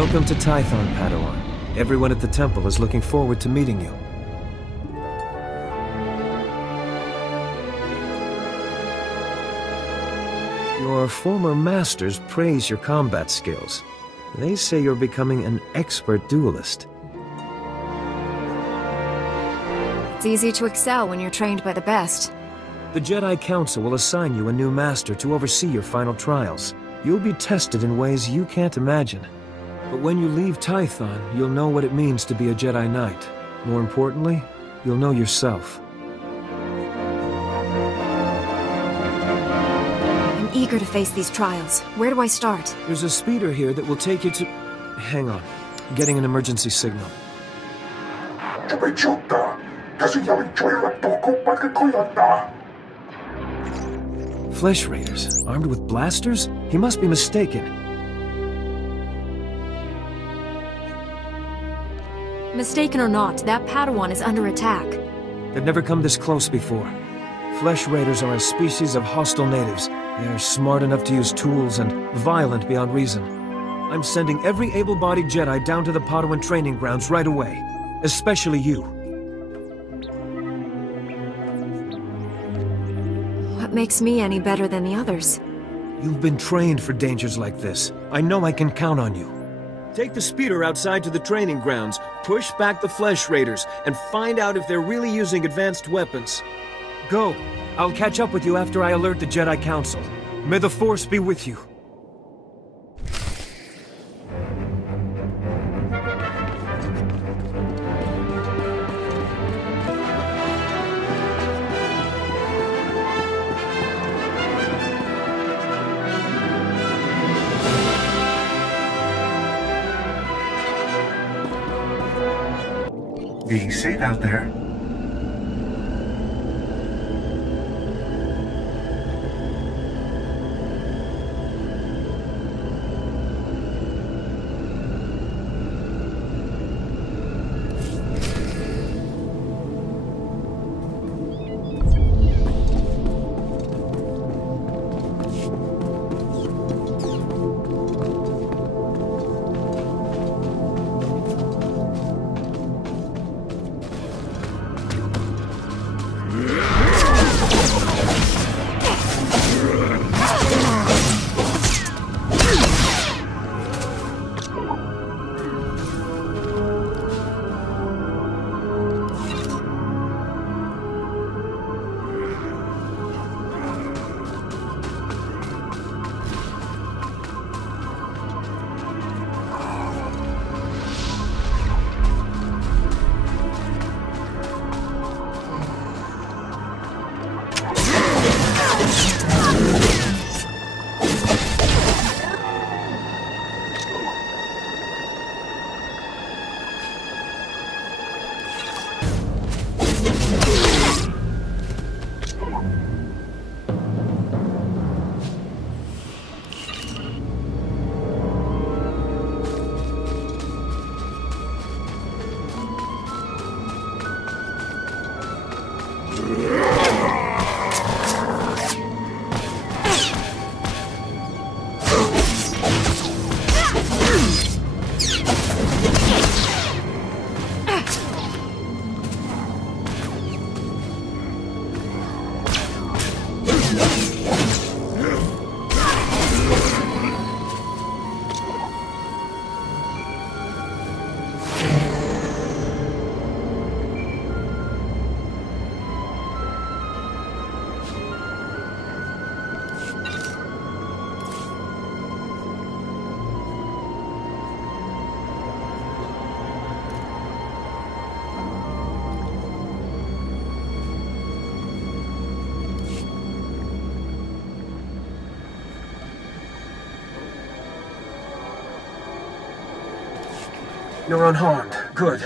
Welcome to Tython, Padawan. Everyone at the temple is looking forward to meeting you. Your former masters praise your combat skills. They say you're becoming an expert duelist. It's easy to excel when you're trained by the best. The Jedi Council will assign you a new master to oversee your final trials. You'll be tested in ways you can't imagine. But when you leave Tython, you'll know what it means to be a Jedi Knight. More importantly, you'll know yourself. I'm eager to face these trials. Where do I start? There's a speeder here that will take you to... Hang on. Getting an emergency signal. Flesh Raiders, armed with blasters? He must be mistaken. Mistaken or not, that Padawan is under attack. They've never come this close before. Flesh Raiders are a species of hostile natives. They're smart enough to use tools and violent beyond reason. I'm sending every able-bodied Jedi down to the Padawan training grounds right away. Especially you. What makes me any better than the others? You've been trained for dangers like this. I know I can count on you. Take the speeder outside to the training grounds, push back the Flesh Raiders, and find out if they're really using advanced weapons. Go. I'll catch up with you after I alert the Jedi Council. May the Force be with you. Being safe out there. You're unharmed. Good.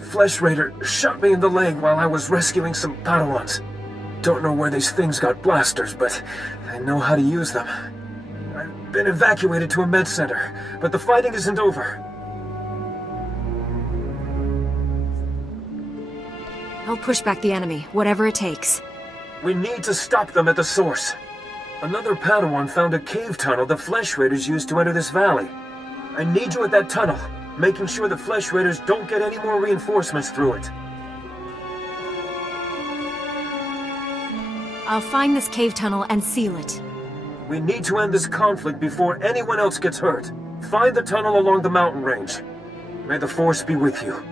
Flesh Raider shot me in the leg while I was rescuing some Padawans. Don't know where these things got blasters, but I know how to use them. I've been evacuated to a med center, but the fighting isn't over. I'll push back the enemy, whatever it takes. We need to stop them at the source. Another Padawan found a cave tunnel the Flesh Raiders used to enter this valley. I need you at that tunnel, making sure the Flesh Raiders don't get any more reinforcements through it. I'll find this cave tunnel and seal it. We need to end this conflict before anyone else gets hurt. Find the tunnel along the mountain range. May the Force be with you.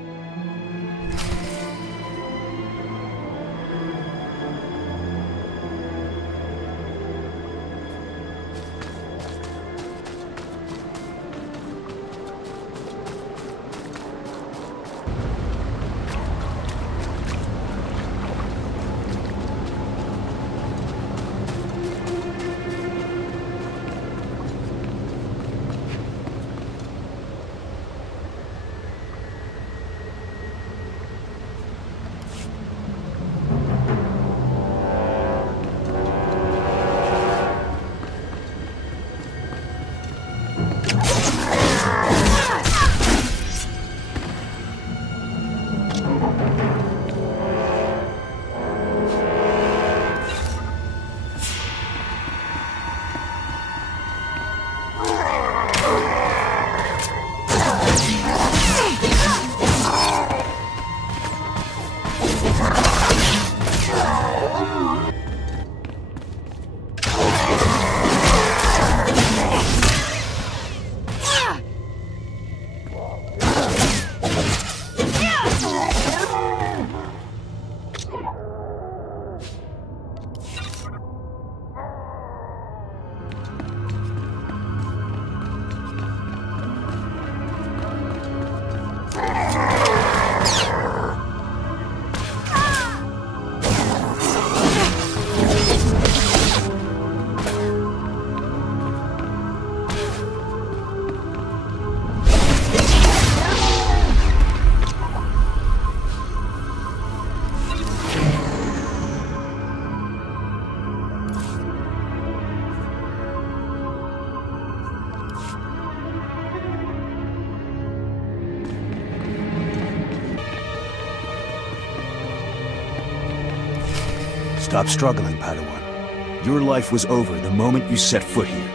Stop struggling, Padawan. Your life was over the moment you set foot here.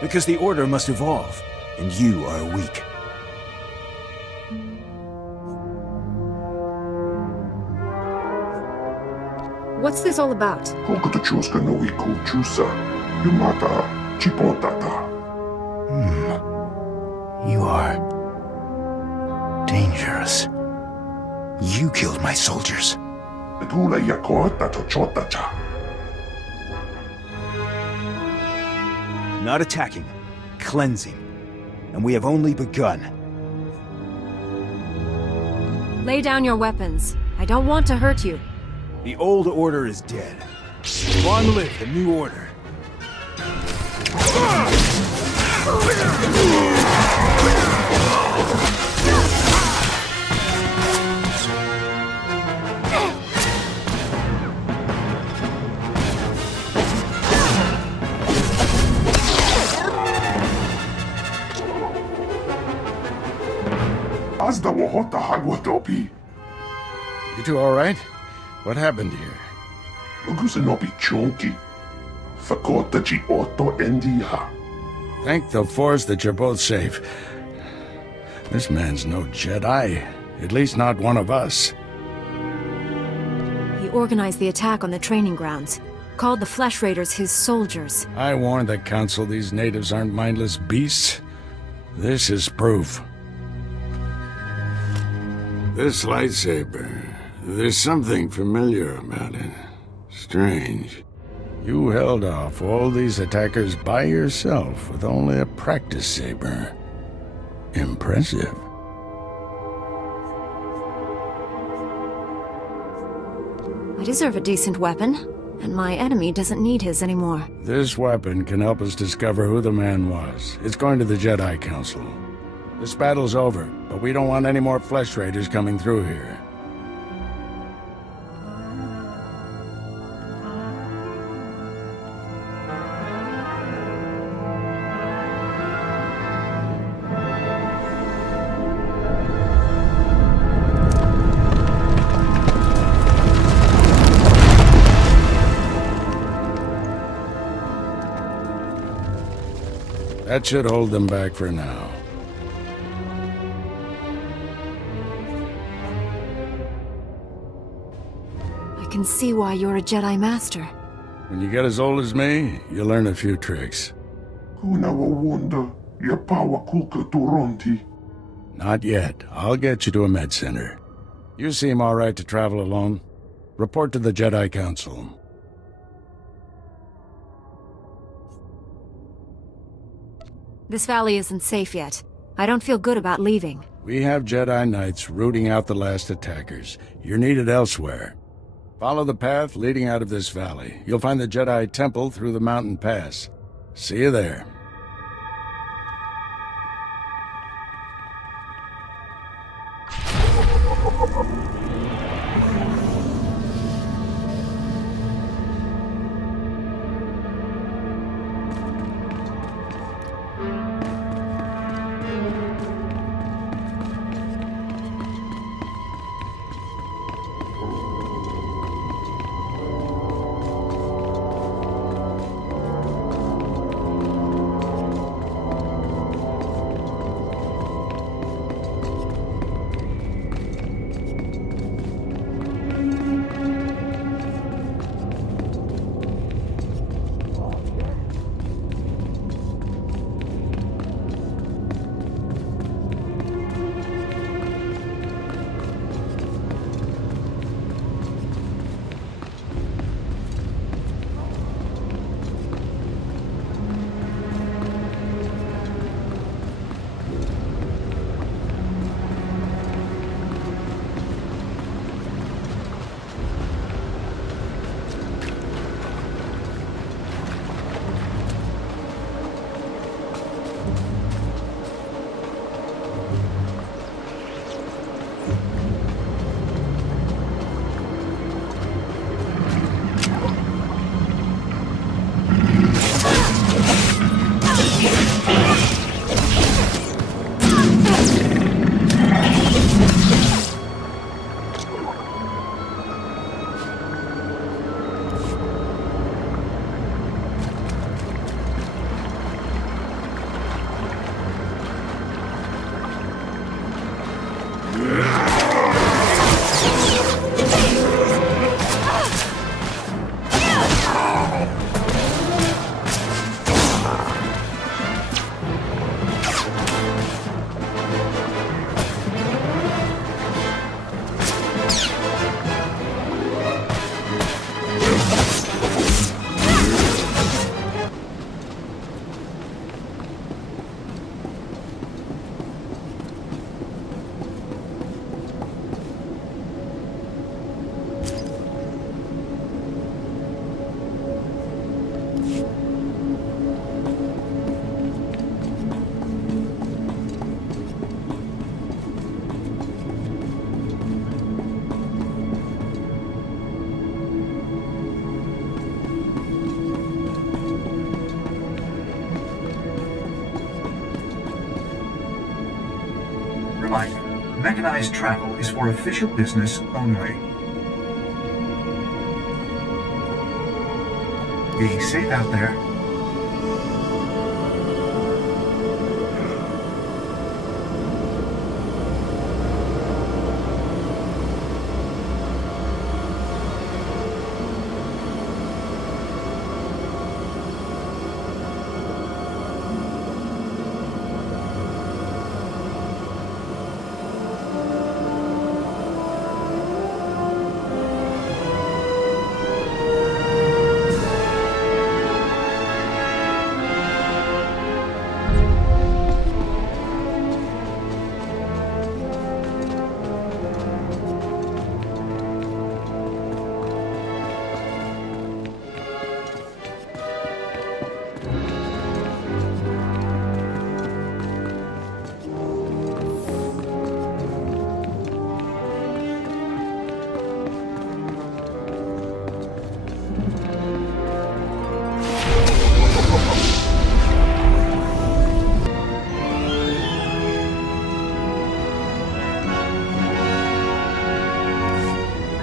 Because the Order must evolve, and you are weak. What's this all about? You are dangerous. You killed my soldiers. Not attacking, cleansing. And we have only begun. Lay down your weapons. I don't want to hurt you. The old order is dead. Long live the new order. You two all right? What happened here? Thank the Force that you're both safe. This man's no Jedi. At least not one of us. He organized the attack on the training grounds. Called the Flesh Raiders his soldiers. I warned the Council these natives aren't mindless beasts. This is proof. This lightsaber, there's something familiar about it. Strange. You held off all these attackers by yourself with only a practice saber. Impressive. I deserve a decent weapon, and my enemy doesn't need his anymore. This weapon can help us discover who the man was. It's going to the Jedi Council. This battle's over, but we don't want any more Flesh Raiders coming through here. That should hold them back for now. I can see why you're a Jedi Master. When you get as old as me, you learn a few tricks. Not yet. I'll get you to a med center. You seem all right to travel alone. Report to the Jedi Council. This valley isn't safe yet. I don't feel good about leaving. We have Jedi Knights rooting out the last attackers. You're needed elsewhere. Follow the path leading out of this valley. You'll find the Jedi Temple through the mountain pass. See you there. Mechanized travel is for official business only. Be safe out there.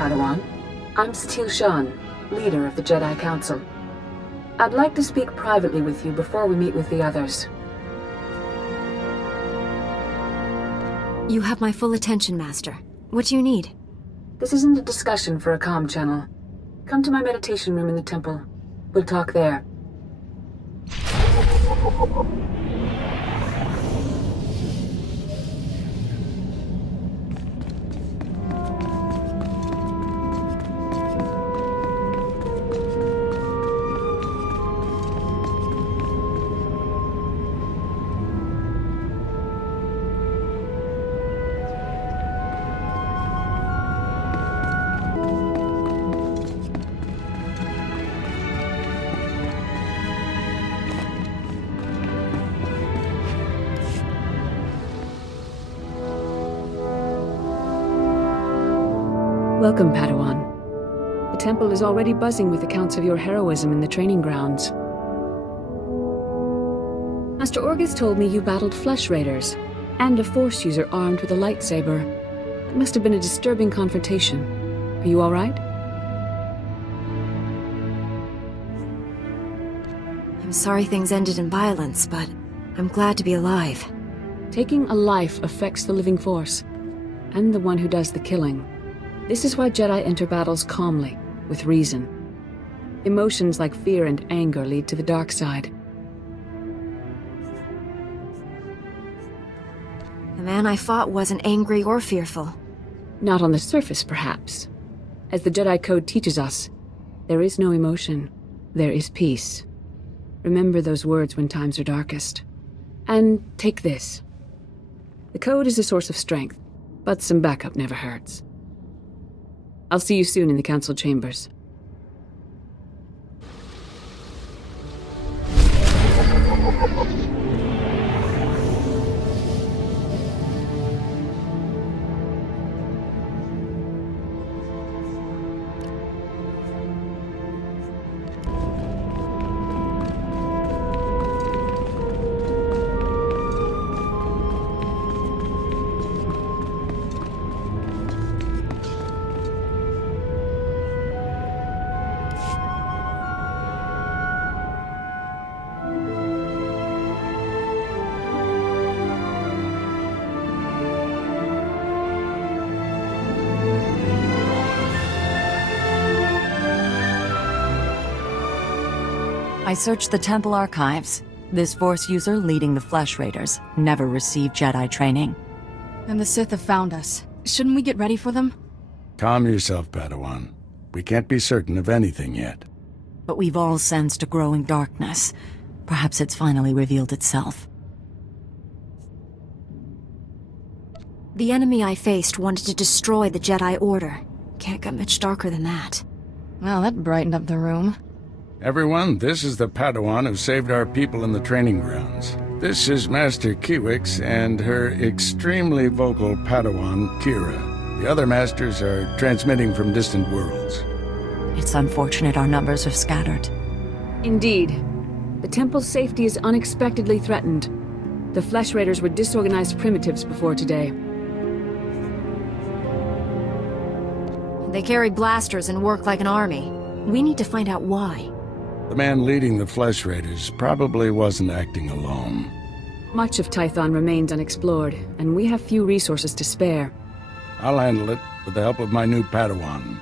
Padawan. I'm Satil Shan, leader of the Jedi Council. I'd like to speak privately with you before we meet with the others. You have my full attention, Master. What do you need? This isn't a discussion for a comm channel. Come to my meditation room in the temple. We'll talk there. Welcome, Padawan. The temple is already buzzing with accounts of your heroism in the training grounds. Master Orgus told me you battled flesh raiders, and a Force user armed with a lightsaber. It must have been a disturbing confrontation. Are you all right? I'm sorry things ended in violence, but I'm glad to be alive. Taking a life affects the living Force, and the one who does the killing. This is why Jedi enter battles calmly, with reason. Emotions like fear and anger lead to the dark side. The man I fought wasn't angry or fearful. Not on the surface, perhaps. As the Jedi Code teaches us, there is no emotion, there is peace. Remember those words when times are darkest. And take this. The Code is a source of strength, but some backup never hurts. I'll see you soon in the Council Chambers. I searched the temple archives. This Force user leading the Flesh Raiders never received Jedi training. And the Sith have found us. Shouldn't we get ready for them? Calm yourself, Padawan. We can't be certain of anything yet. But we've all sensed a growing darkness. Perhaps it's finally revealed itself. The enemy I faced wanted to destroy the Jedi Order. Can't get much darker than that. Well, that brightened up the room. Everyone, this is the Padawan who saved our people in the training grounds. This is Master Kiwix and her extremely vocal Padawan, Kira. The other masters are transmitting from distant worlds. It's unfortunate our numbers are scattered. Indeed. The temple's safety is unexpectedly threatened. The Flesh Raiders were disorganized primitives before today. They carry blasters and work like an army. We need to find out why. The man leading the Flesh Raiders probably wasn't acting alone. Much of Tython remains unexplored, and we have few resources to spare. I'll handle it with the help of my new Padawan.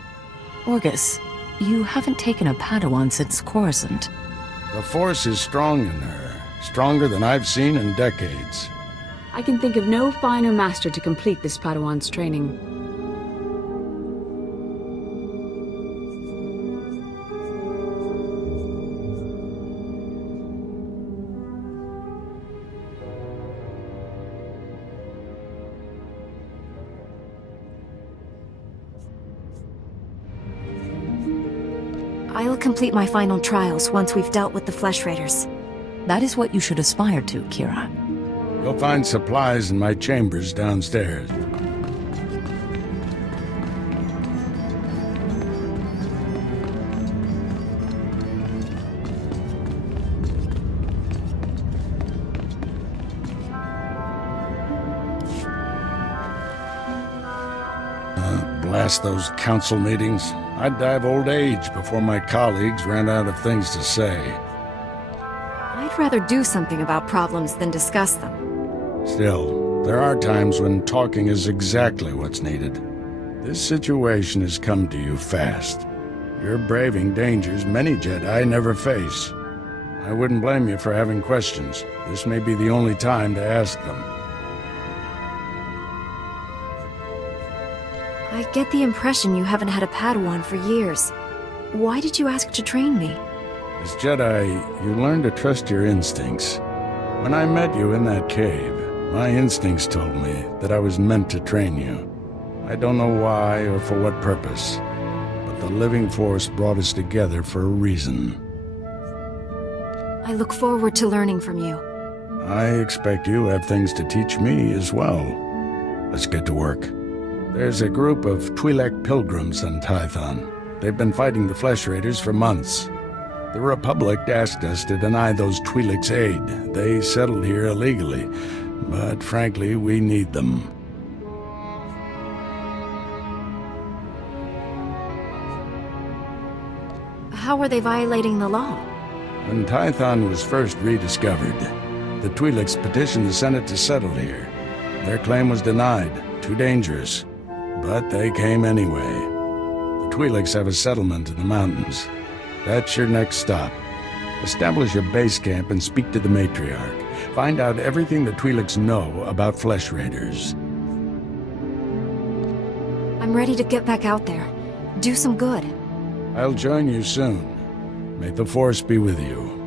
Orgus, you haven't taken a Padawan since Coruscant. The Force is strong in her. Stronger than I've seen in decades. I can think of no finer master to complete this Padawan's training. I'll complete my final trials once we've dealt with the Flesh Raiders. That is what you should aspire to, Kira. You'll find supplies in my chambers downstairs. Blast those council meetings. I'd die of old age before my colleagues ran out of things to say. I'd rather do something about problems than discuss them. Still, There are times when talking is exactly what's needed. This situation has come to you fast. You're braving dangers many Jedi never face. I wouldn't blame you for having questions. This may be the only time to ask them. I get the impression you haven't had a Padawan for years. Why did you ask to train me? As Jedi, you learn to trust your instincts. When I met you in that cave, my instincts told me that I was meant to train you. I don't know why or for what purpose, but the living force brought us together for a reason. I look forward to learning from you. I expect you have things to teach me as well. Let's get to work. There's a group of Twi'lek pilgrims on Tython. They've been fighting the Flesh Raiders for months. The Republic asked us to deny those Twi'leks aid. They settled here illegally, but frankly, we need them. How are they violating the law? When Tython was first rediscovered, the Twi'leks petitioned the Senate to settle here. Their claim was denied, too dangerous. But they came anyway. The Twi'leks have a settlement in the mountains. That's your next stop. Establish a base camp and speak to the matriarch. Find out everything the Twi'leks know about Flesh Raiders. I'm ready to get back out there. Do some good. I'll join you soon. May the Force be with you.